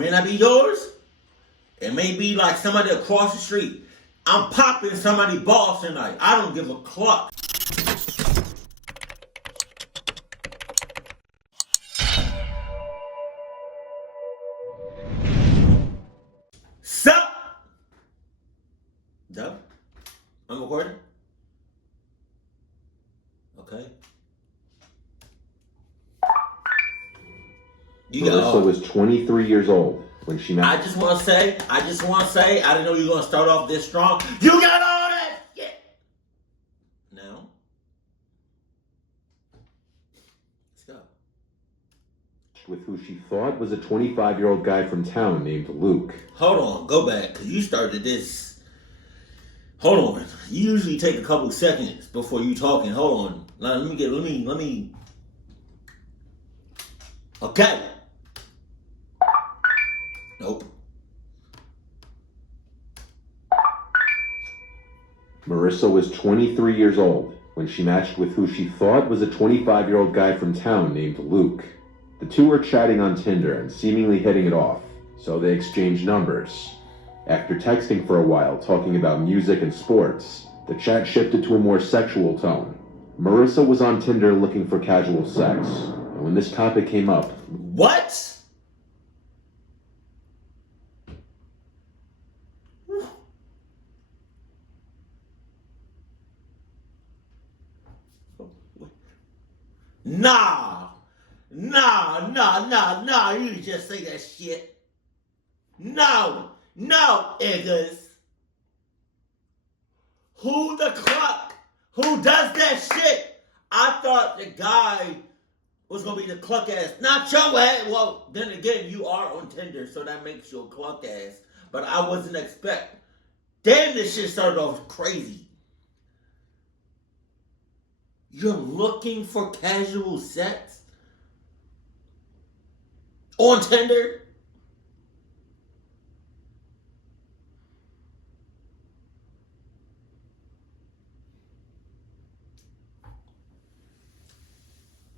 may not be yours. It may be like somebody across the street. I'm popping somebody's balls tonight. I don't give a cluck. Sup? Dub? I'm recording? Okay. Marissa was 23 years old when she met. I just want to say, I didn't know you were going to start off this strong. You got all that shit! Now, let's go. With who she thought was a 25-year-old guy from town named Luke. Hold on, go back, because you started this. Hold on. You usually take a couple seconds before you talking. Hold on. Now, let me. Okay. Nope. Marissa was 23 years old when she matched with who she thought was a 25-year-old guy from town named Luke. The two were chatting on Tinder and seemingly hitting it off, so they exchanged numbers. After texting for a while, talking about music and sports, the chat shifted to a more sexual tone. Marissa was on Tinder looking for casual sex, and when this topic came up... What? Nah, you just say that shit. No, niggas. Who the cluck? Who does that shit? I thought the guy was gonna be the cluck ass. Not your ass. Well, then again, you are on Tinder, so that makes you a cluck ass. But I wasn't expecting. Damn, this shit started off crazy. You're looking for casual sex? On Tinder?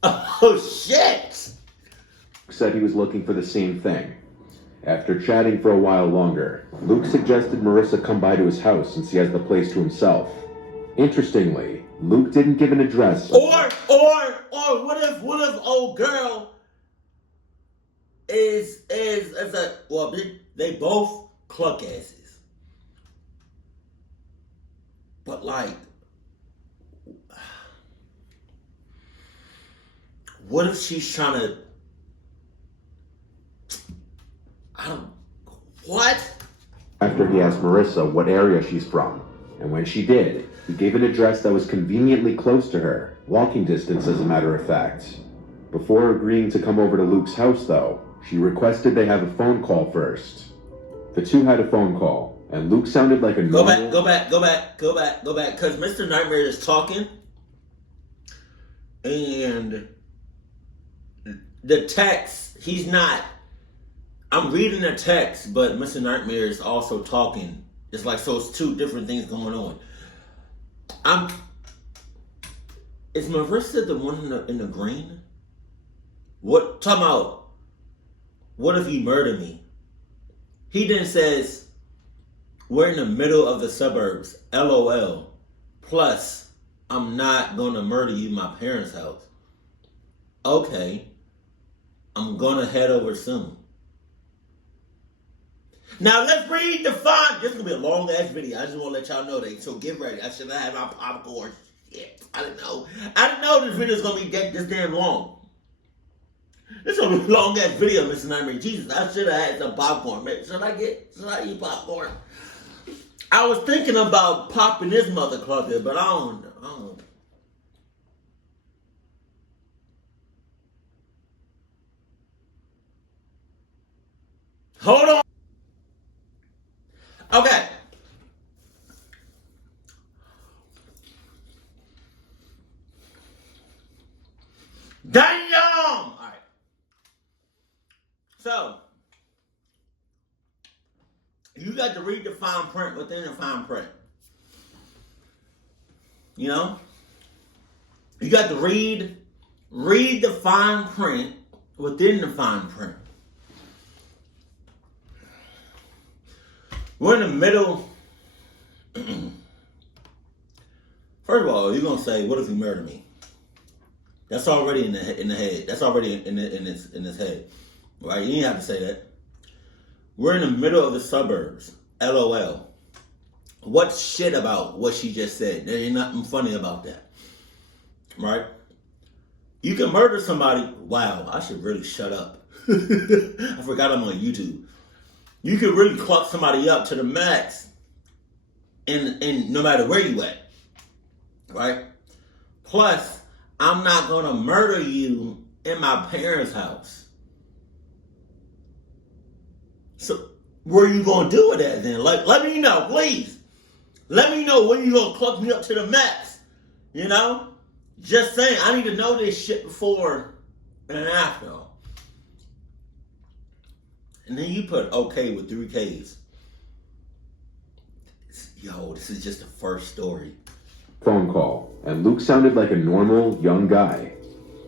Oh, shit! Said he was looking for the same thing. After chatting for a while longer, Luke suggested Marissa come by to his house since he has the place to himself. Interestingly, Luke didn't give an address. Or what if old girl is a, well, they both cluck asses. But like, what if she's trying to, what? After he asked Marissa what area she's from, and when she did, he gave an address that was conveniently close to her, walking distance as a matter of fact. Before agreeing to come over to Luke's house though, she requested they have a phone call first. The two had a phone call, and Luke sounded like a normal... Go back, because Mr. Nightmare is talking, and the text, he's not, I'm reading the text, but Mr. Nightmare is also talking. It's like, so it's two different things going on. Is Marissa the one in the green? What, talking about, what if he murdered me? He then says, we're in the middle of the suburbs, LOL. Plus, I'm not gonna murder you in my parents' house. Okay, I'm gonna head over soon. Now let's read the font. This is gonna be a long ass video. I just want to let y'all know that. So get ready. I should have had my popcorn. Shit, I didn't know this video is gonna be this damn long. This is gonna be a long ass video, Mr. Nightmare. Jesus, I should have had some popcorn. Man, should I eat popcorn? I was thinking about popping this mother clucker, but I don't know. Hold on. Okay. Damn! All right. So, you got to read the fine print within the fine print. You know? You got to read the fine print within the fine print. We're in the middle. First of all, you're gonna say, "What if you murder me?" That's already in the head. That's already in his head, right? You didn't have to say that. We're in the middle of the suburbs. LOL. What's shit about what she just said? There ain't nothing funny about that, right? You can murder somebody. Wow, I should really shut up. I forgot I'm on YouTube. You can really cluck somebody up to the max, and no matter where you at, right? Plus, I'm not gonna murder you in my parents' house. So, where are you gonna do with that then? Like, let me know, please. Let me know when you gonna cluck me up to the max. You know? Just saying, I need to know this shit before and after. And then you put okay with 3 Ks. Yo, this is just the first story. Phone call, and Luke sounded like a normal, young guy.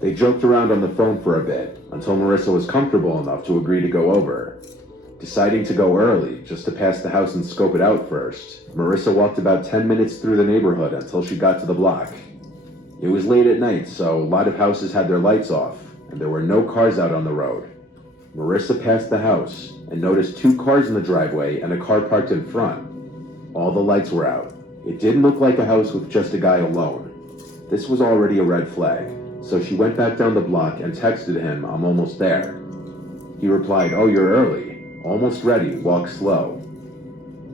They joked around on the phone for a bit, until Marissa was comfortable enough to agree to go over. Deciding to go early, just to pass the house and scope it out first, Marissa walked about 10 minutes through the neighborhood until she got to the block. It was late at night, so a lot of houses had their lights off, and there were no cars out on the road. Marissa passed the house, and noticed 2 cars in the driveway and a car parked in front. All the lights were out. It didn't look like a house with just a guy alone. This was already a red flag, so she went back down the block and texted him, "I'm almost there." He replied, "Oh, you're early. Almost ready, walk slow."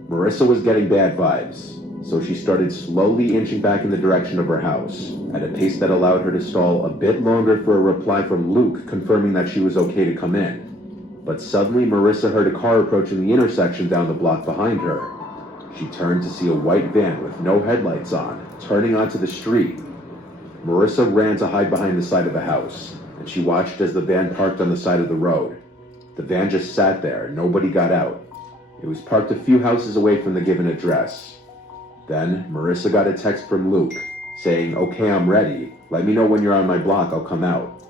Marissa was getting bad vibes, so she started slowly inching back in the direction of her house, at a pace that allowed her to stall a bit longer for a reply from Luke confirming that she was okay to come in. But suddenly Marissa heard a car approaching the intersection down the block behind her. She turned to see a white van with no headlights on, turning onto the street. Marissa ran to hide behind the side of a house, and she watched as the van parked on the side of the road. The van just sat there, nobody got out. It was parked a few houses away from the given address. Then, Marissa got a text from Luke, saying, "Okay, I'm ready. Let me know when you're on my block, I'll come out."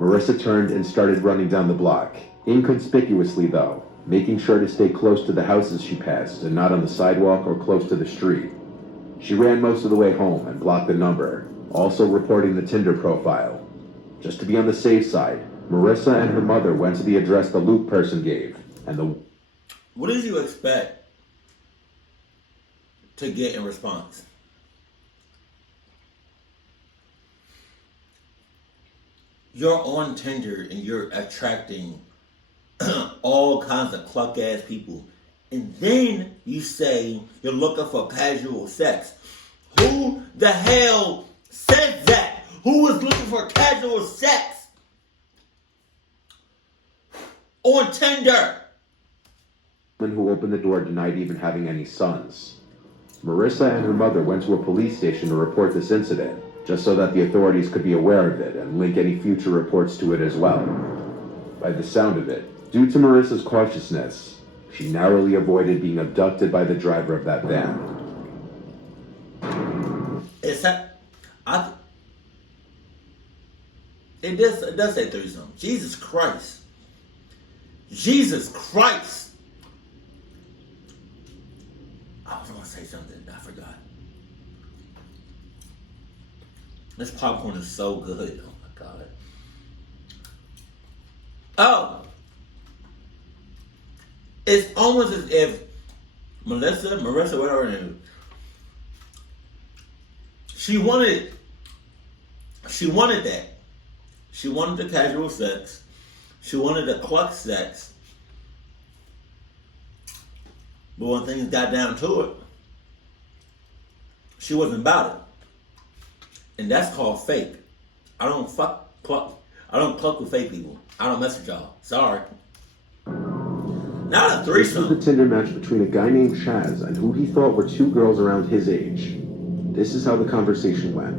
Marissa turned and started running down the block, inconspicuously though, making sure to stay close to the houses she passed and not on the sidewalk or close to the street. She ran most of the way home and blocked the number, also reporting the Tinder profile. Just to be on the safe side, Marissa and her mother went to the address the Luke person gave, and the... What did you expect to get in response? You're on Tinder and you're attracting all kinds of cluck ass people, and then you say you're looking for casual sex. Who the hell said that? Who was looking for casual sex on Tinder? The woman who opened the door denied even having any sons. Marissa and her mother went to a police station to report this incident, just so that the authorities could be aware of it and link any future reports to it as well. By the sound of it, due to Marissa's cautiousness, she narrowly avoided being abducted by the driver of that van. It does say threesome. Jesus Christ. Jesus Christ. I was going to say something. I forgot. This popcorn is so good. Oh my God. Oh. It's almost as if Marissa, whatever her name is, she wanted that. She wanted the casual sex. She wanted the cluck sex. But when things got down to it, she wasn't about it. And that's called fake. I don't cluck with fake people. I don't mess with y'all. Sorry. Not a threesome. This was a Tinder match between a guy named Chaz and who he thought were 2 girls around his age. This is how the conversation went.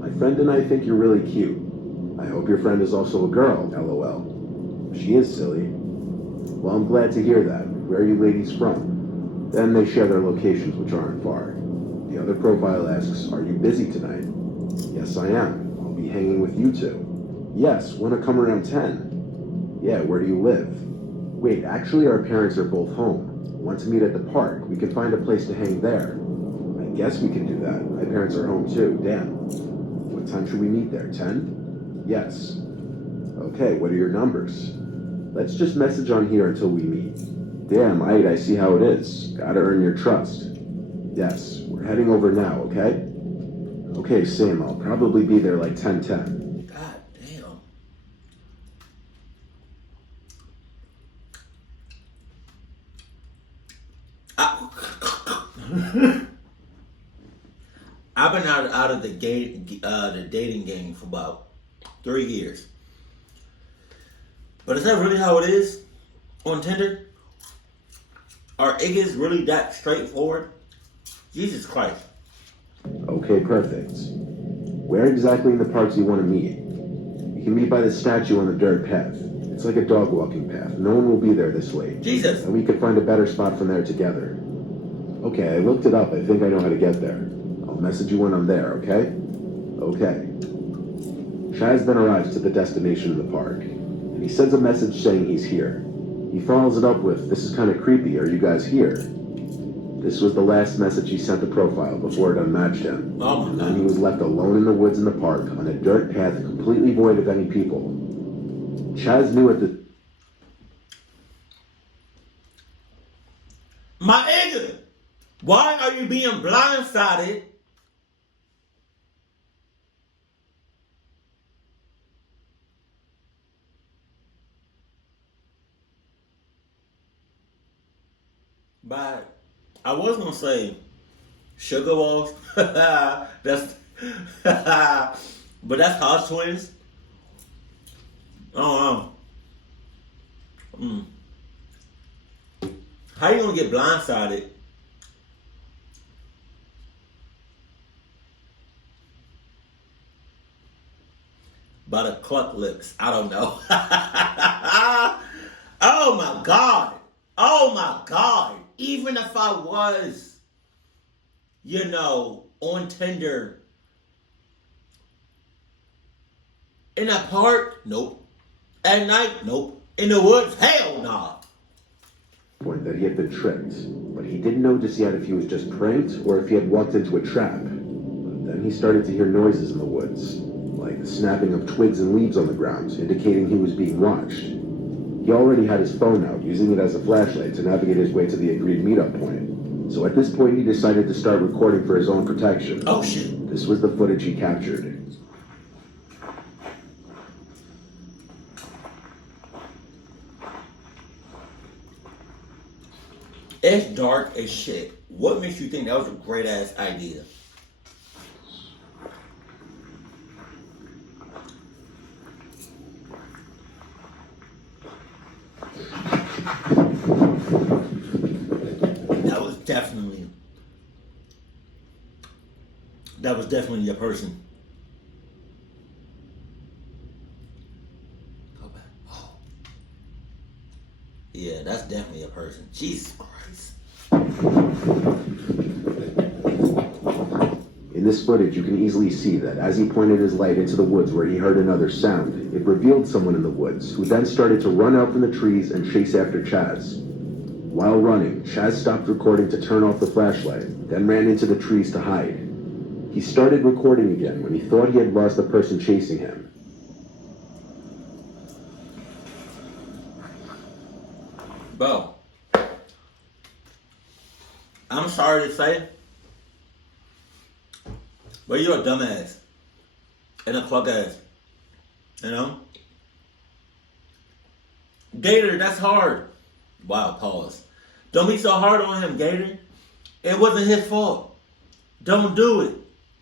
"My friend and I think you're really cute. I hope your friend is also a girl, LOL. She is silly. Well, I'm glad to hear that. Where are you ladies from?" Then they share their locations, which aren't far. The other profile asks, "Are you busy tonight?" "Yes, I am. I'll be hanging with you 2. "Yes, wanna come around 10? "Yeah, where do you live?" "Wait, actually our parents are both home. want to meet at the park? We can find a place to hang there. I guess we can do that. My parents are home too. Damn. What time should we meet there? 10? Yes. Okay, what are your numbers? Let's just message on here until we meet. Damn, I see how it is. Gotta earn your trust. Yes, we're heading over now, okay? Okay, same. I'll probably be there like 10:10. God damn. I've been out of the dating game for about 3 years. But is that really how it is on Tinder? Are niggas really that straightforward? Jesus Christ. Okay, perfect. Where exactly in the park do you want to meet? You can meet by the statue on the dirt path. It's like a dog walking path. No one will be there this late. Jesus. And we could find a better spot from there together. Okay, I looked it up. I think I know how to get there. I'll message you when I'm there, okay? Okay. Chaz then arrives to the destination in the park, and he sends a message saying he's here. He follows it up with, "This is kind of creepy. Are you guys here?" This was the last message he sent the profile before it unmatched him. Oh my And God. then he was left alone in the woods in the park on a dirt path completely void of any people. Chaz knew at the... My nigga, why are you being blindsided? By, I was gonna say sugar walls. That's but that's Hodge twins. I don't know. How you gonna get blindsided? By the cluck lips. I don't know. Oh my God. Oh my God. Even if I was, on Tinder in a park, nope. At night, nope. In the woods, hell nah. point that he had been tricked, but he didn't know just yet if he was just pranked or if he had walked into a trap. But then he started to hear noises in the woods, like the snapping of twigs and leaves on the ground, indicating he was being watched. He already had his phone out, using it as a flashlight to navigate his way to the agreed meetup point. So at this point, he decided to start recording for his own protection. Oh shit. This was the footage he captured. It's dark as shit. What makes you think that was a great ass idea? That was definitely a person. Go back. Oh. Yeah, that's definitely a person. Jesus Christ. In this footage, you can easily see that as he pointed his light into the woods where he heard another sound, it revealed someone in the woods, who then started to run out from the trees and chase after Chaz. While running, Chaz stopped recording to turn off the flashlight, then ran into the trees to hide. He started recording again when he thought he had lost the person chasing him. Bro, I'm sorry to say, but you're a dumbass and a cluck ass, you know? Gator, that's hard. Wow, pause. Don't be so hard on him, Gator. It wasn't his fault. Don't do it.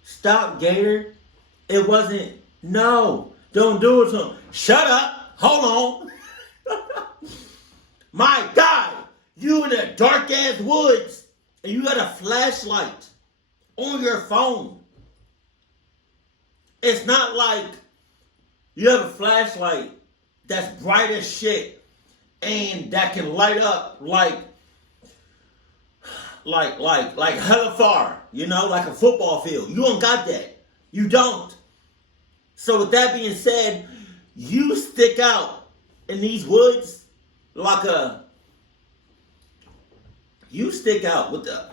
Stop, Gator. It wasn't. No, don't do it to him. Shut up. Hold on. My God, you in the dark ass woods and you got a flashlight on your phone. It's not like you have a flashlight that's bright as shit and that can light up like hella far, like a football field. You don't got that. You don't. So with that being said, you stick out in these woods like a You stick out with the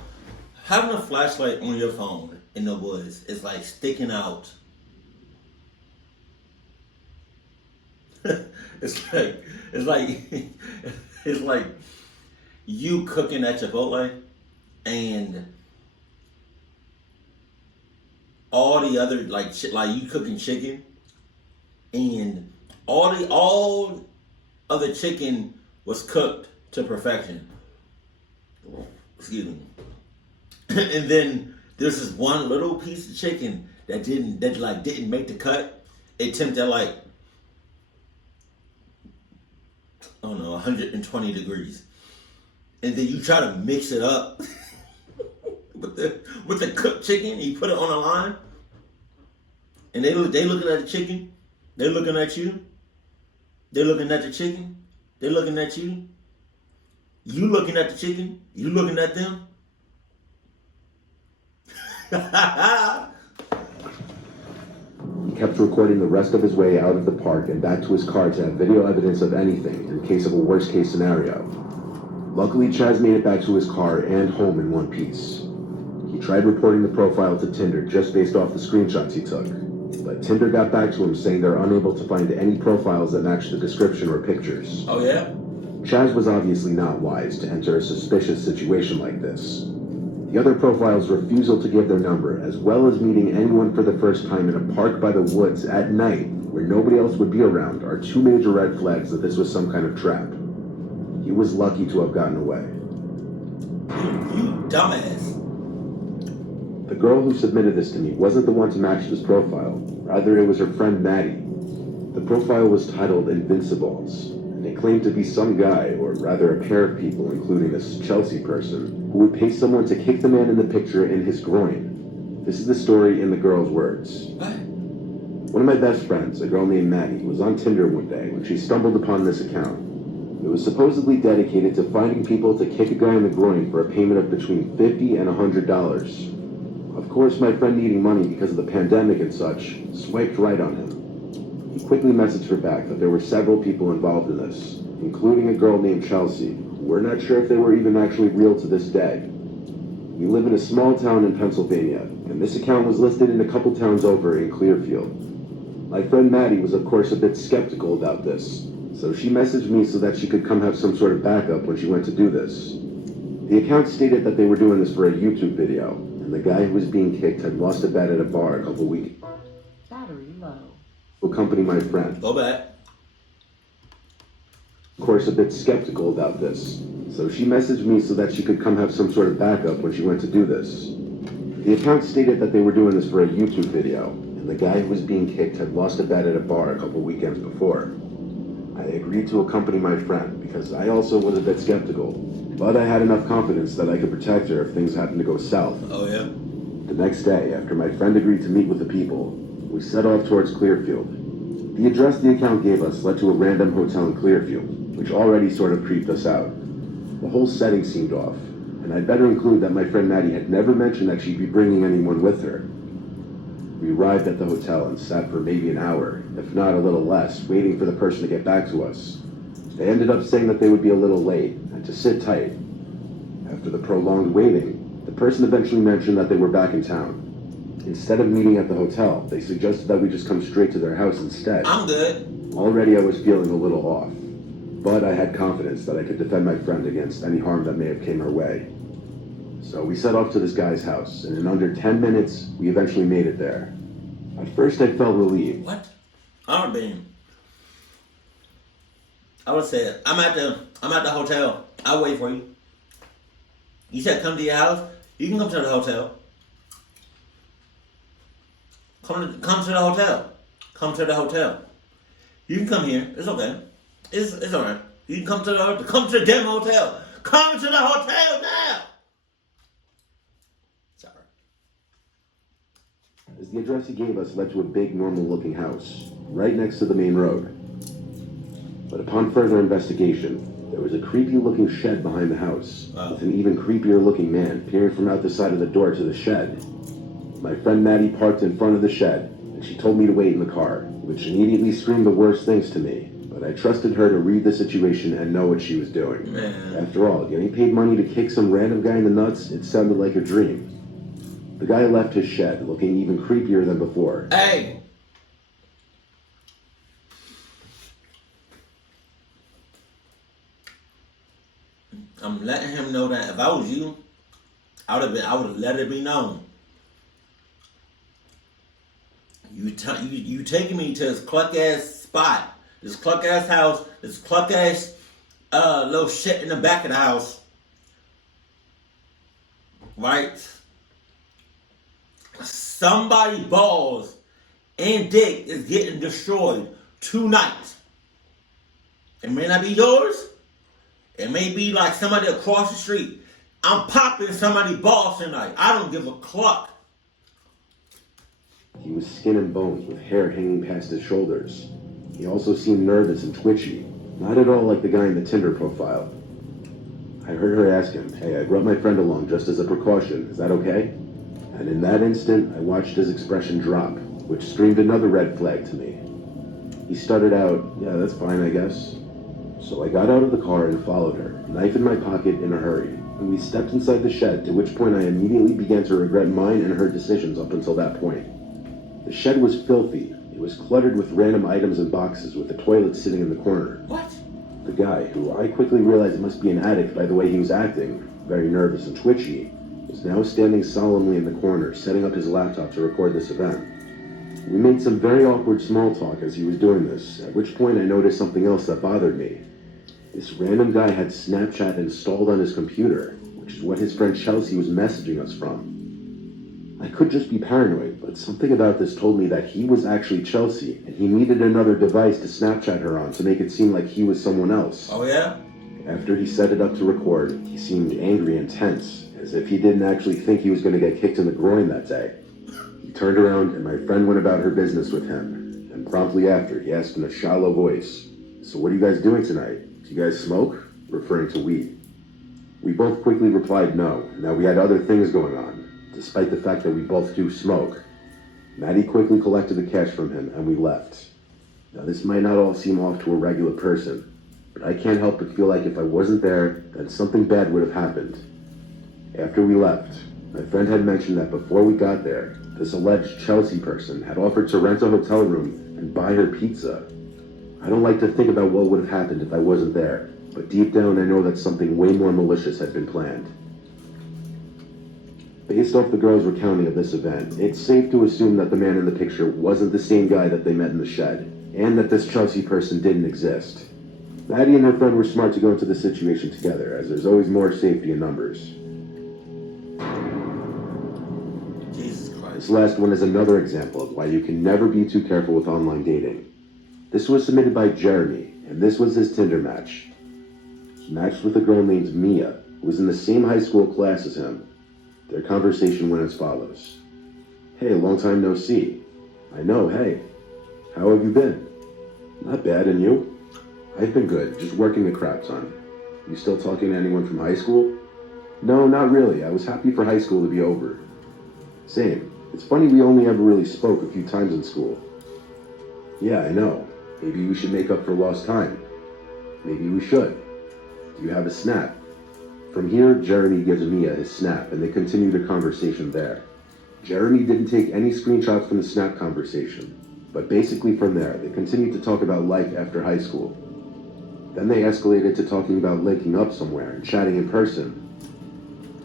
having a flashlight on your phone in the woods is like sticking out. it's like it's like you cooking at Chipotle and all the other like you cooking chicken and all of the chicken was cooked to perfection. Excuse me. And then there's this one little piece of chicken that didn't make the cut. It temped at like, I don't know, 120 degrees. And then you try to mix it up with the cooked chicken. You put it on a line, and they looking at the chicken. They're looking at you. They're looking at the chicken. They're looking at you. You looking at the chicken. You looking at them. He kept recording the rest of his way out of the park and back to his car to have video evidence of anything in case of a worst case scenario. Luckily, Chaz made it back to his car and home in one piece. He tried reporting the profile to Tinder just based off the screenshots he took, but Tinder got back to him saying they're unable to find any profiles that match the description or pictures. Oh yeah? Chaz was obviously not wise to enter a suspicious situation like this. The other profiles' refusal to give their number, as well as meeting anyone for the first time in a park by the woods at night where nobody else would be around, are two major red flags that this was some kind of trap. He was lucky to have gotten away. You dumbass. The girl who submitted this to me wasn't the one to match this profile. Rather, it was her friend Maddie. The profile was titled Invincibles, and it claimed to be some guy, or rather a pair of people, including this Chelsea person, who would pay someone to kick the man in the picture in his groin. This is the story in the girl's words. What? One of my best friends, a girl named Maddie, was on Tinder one day when she stumbled upon this account. It was supposedly dedicated to finding people to kick a guy in the groin for a payment of between $50 and $100. Of course, my friend, needing money because of the pandemic and such, swiped right on him. He quickly messaged her back that there were several people involved in this, including a girl named Chelsea. We're not sure if they were even actually real to this day. We live in a small town in Pennsylvania, and this account was listed in a couple towns over in Clearfield. My friend Maddie was of course a bit skeptical about this, so she messaged me so that she could come have some sort of backup when she went to do this. The account stated that they were doing this for a YouTube video, and the guy who was being kicked had lost a bet at a bar a couple weeks. Battery low. To accompany my friend. Go back. Of course, a bit skeptical about this, so she messaged me so that she could come have some sort of backup when she went to do this. The account stated that they were doing this for a YouTube video, and the guy who was being kicked had lost a bet at a bar a couple weekends before. I agreed to accompany my friend because I also was a bit skeptical, but I had enough confidence that I could protect her if things happened to go south. Oh yeah? The next day, after my friend agreed to meet with the people, we set off towards Clearfield. The address the account gave us led to a random hotel in Clearfield, which already sort of creeped us out. The whole setting seemed off, and I'd better include that my friend Maddie had never mentioned that she'd be bringing anyone with her. We arrived at the hotel and sat for maybe an hour, if not a little less, waiting for the person to get back to us. They ended up saying that they would be a little late, and to sit tight. After the prolonged waiting, the person eventually mentioned that they were back in town. Instead of meeting at the hotel, they suggested that we just come straight to their house instead. I'm good. Already I was feeling a little off, but I had confidence that I could defend my friend against any harm that may have came her way. So we set off to this guy's house, and in under 10 minutes, we eventually made it there. At first I felt relieved. What? I would been. I would say I'm at the hotel. I'll wait for you. You said come to your house? You can come to the hotel. Come to the hotel. Come to the hotel. You can come here. It's okay. It's alright. You can come to the damn hotel. Come to the hotel now. It's alright. As the address he gave us led to a big, normal-looking house, right next to the main road. But upon further investigation, there was a creepy-looking shed behind the house, with an even creepier-looking man peering from out the side of the door to the shed. My friend Maddie parked in front of the shed, and she told me to wait in the car, which immediately screamed the worst things to me, but but I trusted her to read the situation and know what she was doing. Man. After all, getting paid money to kick some random guy in the nuts, it sounded like a dream. The guy left his shed, looking even creepier than before. Hey! I'm letting him know that if I was you, I would have let it be known. You taking me to this cluck ass spot, this cluck ass house, this cluck ass little shit in the back of the house, right? Somebody's balls and dick is getting destroyed tonight. It may not be yours. It may be like somebody across the street. I'm popping somebody's balls tonight. I don't give a cluck. He was skin and bones with hair hanging past his shoulders. He also seemed nervous and twitchy, not at all like the guy in the Tinder profile. I heard her ask him, "Hey, I brought my friend along just as a precaution. Is that okay?" And in that instant, I watched his expression drop, which screamed another red flag to me. He started out, "Yeah, that's fine, I guess." So I got out of the car and followed her, knife in my pocket in a hurry, and we stepped inside the shed, to which point I immediately began to regret mine and her decisions up until that point. The shed was filthy. It was cluttered with random items and boxes, with the toilet sitting in the corner. What? The guy, who I quickly realized must be an addict by the way he was acting, very nervous and twitchy, was now standing solemnly in the corner, setting up his laptop to record this event. We made some very awkward small talk as he was doing this, at which point I noticed something else that bothered me. This random guy had Snapchat installed on his computer, which is what his friend Chelsea was messaging us from. I could just be paranoid, but something about this told me that he was actually Chelsea, and he needed another device to Snapchat her on to make it seem like he was someone else. Oh yeah? After he set it up to record, he seemed angry and tense, as if he didn't actually think he was going to get kicked in the groin that day. He turned around and my friend went about her business with him, and promptly after, he asked in a shallow voice, "So what are you guys doing tonight? Do you guys smoke?" referring to weed. We both quickly replied no, and that we had other things going on, despite the fact that we both do smoke. Maddie quickly collected the cash from him, and we left. Now this might not all seem off to a regular person, but I can't help but feel like if I wasn't there, then something bad would have happened. After we left, my friend had mentioned that before we got there, this alleged Chelsea person had offered to rent a hotel room and buy her pizza. I don't like to think about what would have happened if I wasn't there, but deep down I know that something way more malicious had been planned. Based off the girls' recounting of this event, it's safe to assume that the man in the picture wasn't the same guy that they met in the shed, and that this Chelsea person didn't exist. Maddie and her friend were smart to go into the situation together, as there's always more safety in numbers. Jesus Christ. This last one is another example of why you can never be too careful with online dating. This was submitted by Jeremy, and this was his Tinder match. He matched with a girl named Mia, who was in the same high school class as him. Their conversation went as follows. "Hey, long time no see." "I know, hey. How have you been?" "Not bad, and you?" "I've been good, just working the crap ton." "You still talking to anyone from high school?" "No, not really. I was happy for high school to be over." "Same. It's funny we only ever really spoke a few times in school." "Yeah, I know. Maybe we should make up for lost time." "Maybe we should. Do you have a Snap?" From here, Jeremy gives Mia his Snap, and they continue the conversation there. Jeremy didn't take any screenshots from the Snap conversation, but basically from there, they continued to talk about life after high school. Then they escalated to talking about linking up somewhere and chatting in person.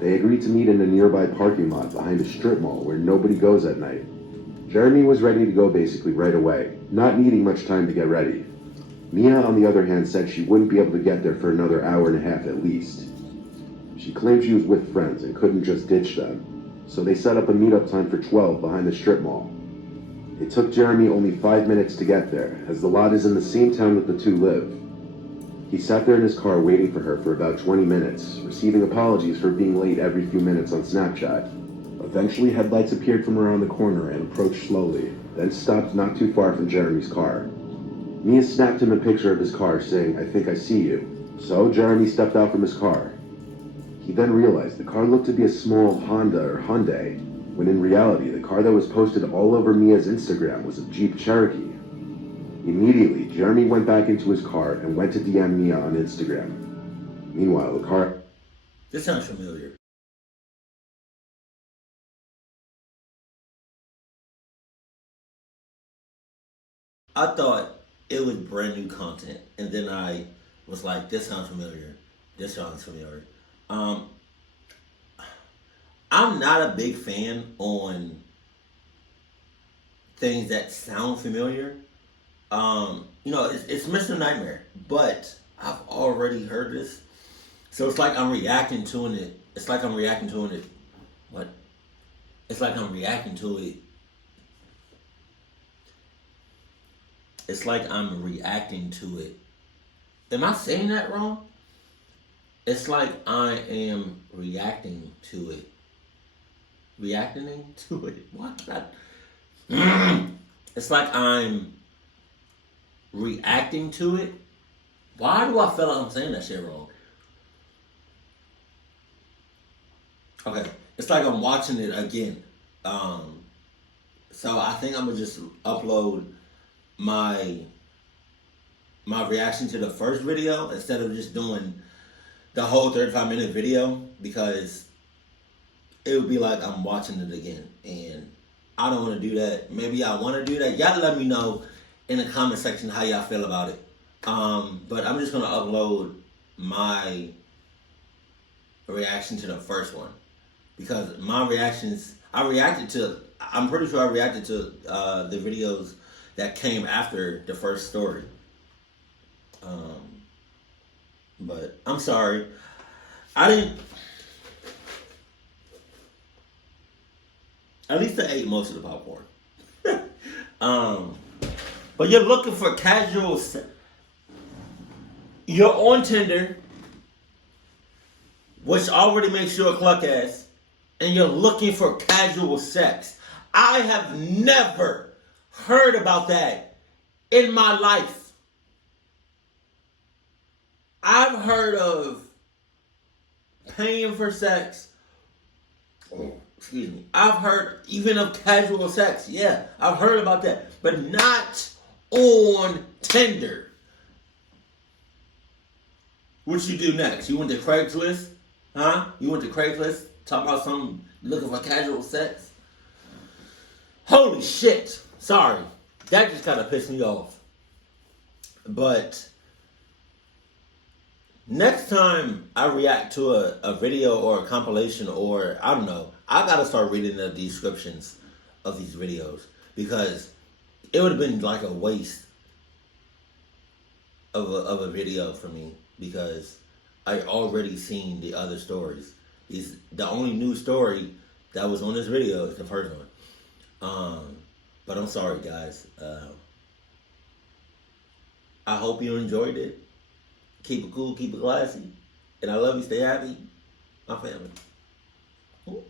They agreed to meet in a nearby parking lot behind a strip mall where nobody goes at night. Jeremy was ready to go basically right away, not needing much time to get ready. Mia, on the other hand, said she wouldn't be able to get there for another hour and a half at least. She claimed she was with friends and couldn't just ditch them, so they set up a meetup time for 12 behind the strip mall. It took Jeremy only 5 minutes to get there, as the lot is in the same town that the two live. He sat there in his car waiting for her for about 20 minutes, receiving apologies for being late every few minutes on Snapchat. Eventually, headlights appeared from around the corner and approached slowly, then stopped not too far from Jeremy's car. Mia snapped him a picture of his car, saying, "I think I see you." So Jeremy stepped out from his car. He then realized the car looked to be a small Honda or Hyundai, when in reality the car that was posted all over Mia's Instagram was a Jeep Cherokee. Immediately, Jeremy went back into his car and went to DM Mia on Instagram. Meanwhile, the car... This sounds familiar. I thought it was brand new content, and then I was like, "This sounds familiar. This sounds familiar." Um, I'm not a big fan on things that sound familiar. It's Mr. Nightmare, but I've already heard this, so it's like I'm reacting to it. It's like I'm reacting to it. What? It's like I'm reacting to it. It's like I'm reacting to it. Am I saying that wrong? It's like I am reacting to it. Reacting to it? What? It's like I'm reacting to it. Why do I feel like I'm saying that shit wrong? Okay, it's like I'm watching it again. So I think I'm gonna just upload my reaction to the first video instead of just doing the whole 35-minute video, because it would be like I'm watching it again, and I don't want to do that. Maybe I want to do that. Y'all let me know in the comment section how y'all feel about it. But I'm just gonna upload my reaction to the first one, because my reactions, I'm pretty sure I reacted to the videos that came after the first story. But I'm sorry, I didn't. At least I ate most of the popcorn. But you're looking for casual sex. You're on Tinder, which already makes you a cluck ass, and you're looking for casual sex. I have never heard about that in my life. I've heard of paying for sex. Oh, excuse me. I've heard even of casual sex. Yeah, I've heard about that. But not on Tinder. What you do next? You went to Craigslist? Huh? You went to Craigslist? Talk about something looking for casual sex? Holy shit. Sorry. That just kind of pissed me off. But next time I react to a video or a compilation, or I don't know, I gotta start reading the descriptions of these videos, because it would have been like a waste of a video for me, because I already seen the other stories. The only new story that was on this video is the first one. But I'm sorry, guys. I hope you enjoyed it. Keep it cool, keep it classy. And I love you, stay happy. My family. Ooh.